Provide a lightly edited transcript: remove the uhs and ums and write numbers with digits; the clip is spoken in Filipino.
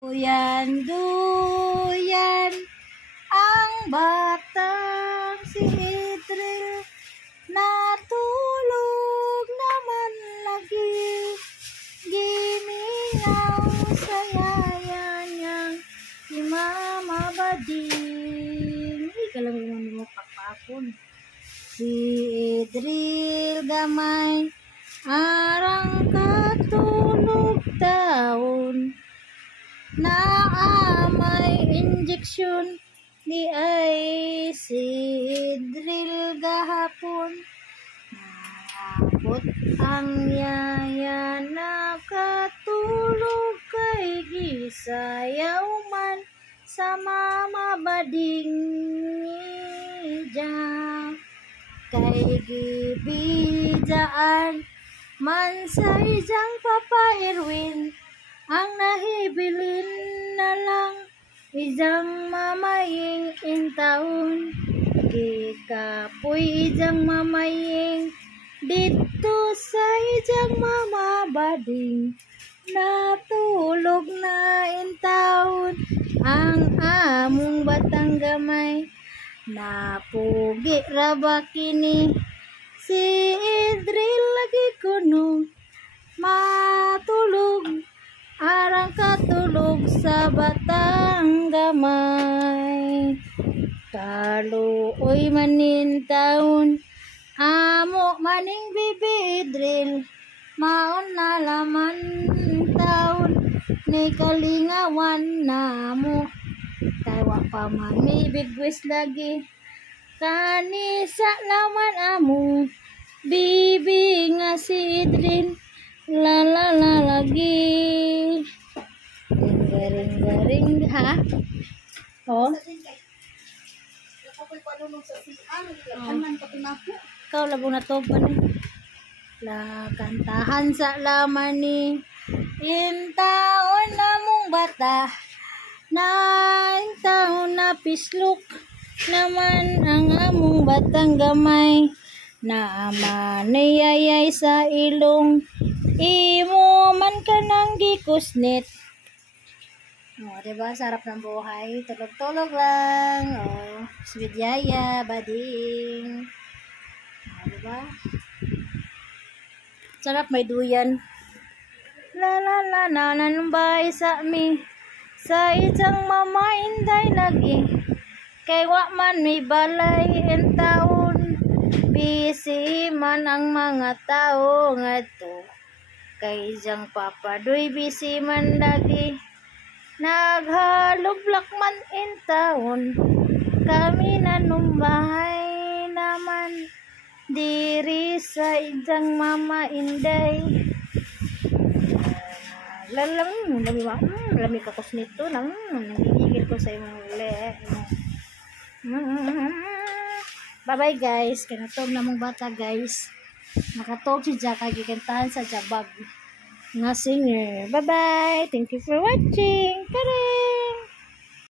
Duyan ang batang si Idril, natulog naman lagi, gimingaw sa yaya niyang si Mama Bading. Ikaw lang mo pakpakon. Si Idril gamay, arang katulog taon, naamay injeksyon ni ay si Idril gahapon. Naabot ang yaya, nakatulog kay gisayaw man sa Mama Bading niya. Kay gibidaan man sa ijang Papa Erwin, ang nahibilin na lang ijang mamaying intaon. Gikapoy ijang mamaying dito sa ijang Mama Bading, natulog na intaon ang among batang gamay. Napugi ra ba kini si Idril lagi kuno matulog, arang katulog sa batang gamay. Kaluoy manin taon, amo maning bibi Idril, maon na laman taon ni kalingawan namo. Kay wa pa man may bigwis lagi, kanisa laman amo bibi nga si Idril, la la la lagi. Ring ha. Oh. Kau labo na to man la kantahan sa laman ni intaon namong bata, na intaon na pislok naman ang among batang gamay. Naamanayayay sa ilong, imo man ka nang gikusnit. O, diba? Sarap ng buhay. Tulog-tulog lang. O, sweet yaya, Bading. O, diba? Sarap, may duyan. La la la na nanambay sa mi, sa ijang mama inday lagi, kay wa man may balay en taon. Busy man ang mga tao ngadto, kay ijang Papa Doy busy man lagi. Naghalublak man in taon, kami nanumbahay naman diri sa ijang Mama Inday. Lalang lami ba? Lami ka kus nito nang nagigigil ko sa imong ule. Bye-bye guys, kanatog na mong bata guys. Nakatog si Jaka gikantahan sa Jabag nga singer. Bye-bye. Thank you for watching. Kare!